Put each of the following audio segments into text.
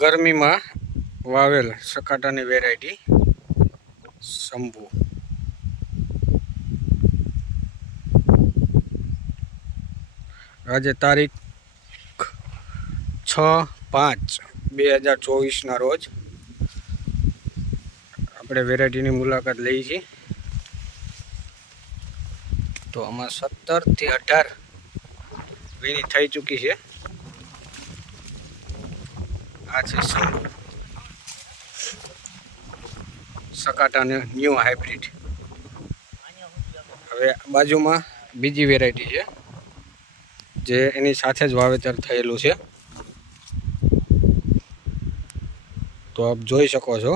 ગરમીમાં વાવેલ સકાટાની વેરાયટી શંભુ. આજે તારીખ 6/5/2024 રોજ આપણે વેરાયટીની મુલાકાત લઈ છીએ. તો આમાં 17 થી 18 વીણી થઈ ચૂકી છે. આ છે શંભુ સકાટાને ન્યૂ હાઇબ્રિડ. હવે બાજુમાં બીજી વેરાયટી છે જે એની સાથે જ વાવેતર થયેલું છે. તો આપ જોઈ શકો છો,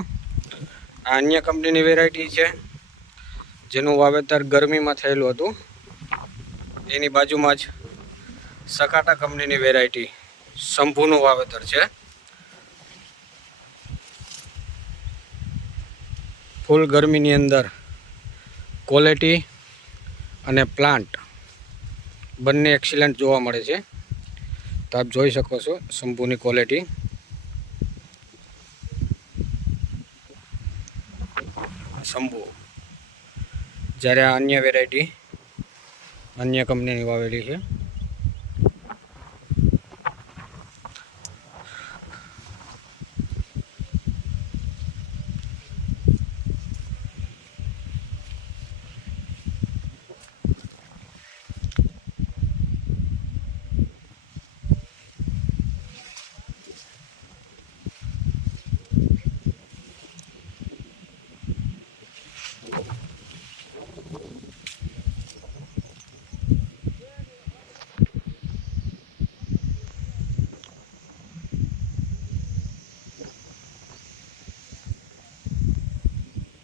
આ અન્ય કંપનીની વેરાયટી છે જેનું વાવેતર ગરમીમાં થયેલું હતું. એની બાજુમાં જ સકાટા કંપનીની વેરાયટી શંભુનું વાવેતર છે. ફૂલ ગરમીની અંદર ક્વોલિટી અને પ્લાન્ટ બંને એક્સિલન્ટ જોવા મળે છે. તો આપ જોઈ શકો છો શંભુની ક્વોલિટી. શંભુ, જ્યારે આ અન્ય વેરાયટી અન્ય કંપનીની વાવેલી છે.